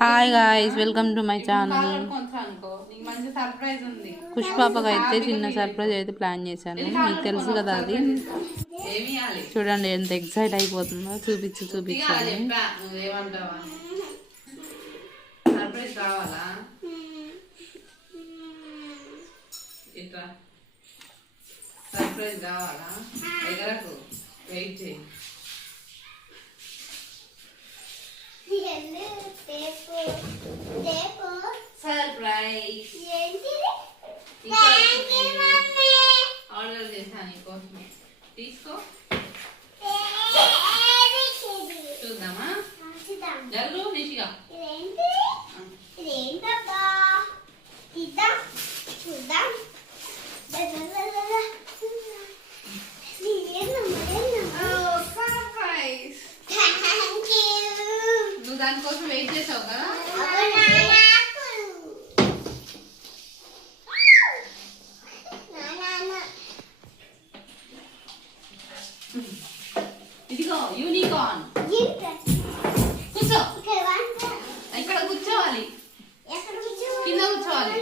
Hi guys, welcome to my channel. పుష్పాపకి అయితే చిన్న సర్ప్రైజ్ అయితే ప్లాన్ చేశాను. మీకు తెలుసు కదా అది. చూడండి ఎంత ఎక్సైట్ అయిపోతుందో. చూపించాలి. సర్ప్రైజ్ కావాలా? ఎగరకు వెయిట్ చేయి. సర్ప్రైజ్ ఆర్డర్ చేశాను నీకోసమే. తీసుకో, చూద్దామా? జల్లు నిషిగా నువ్వు దానికోసం వెయిట్ చేసావు కదా. ఇదిగో యూనికార్న్. కూర్చో, ఇక్కడ కూర్చోవాలి, కింద కూర్చోవాలి.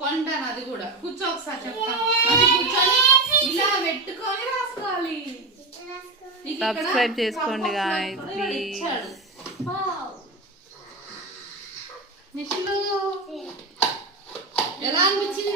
కొంటాను అది కూడా. కూర్చో ఒకసారి చెప్తా. కూర్చొని ఇలా పెట్టుకొని రాసుకోవాలి. సబ్స్క్రైబ్ చేసుకోండి గాయ్స్ ప్లీజ్. ఎలా అనిపించింది?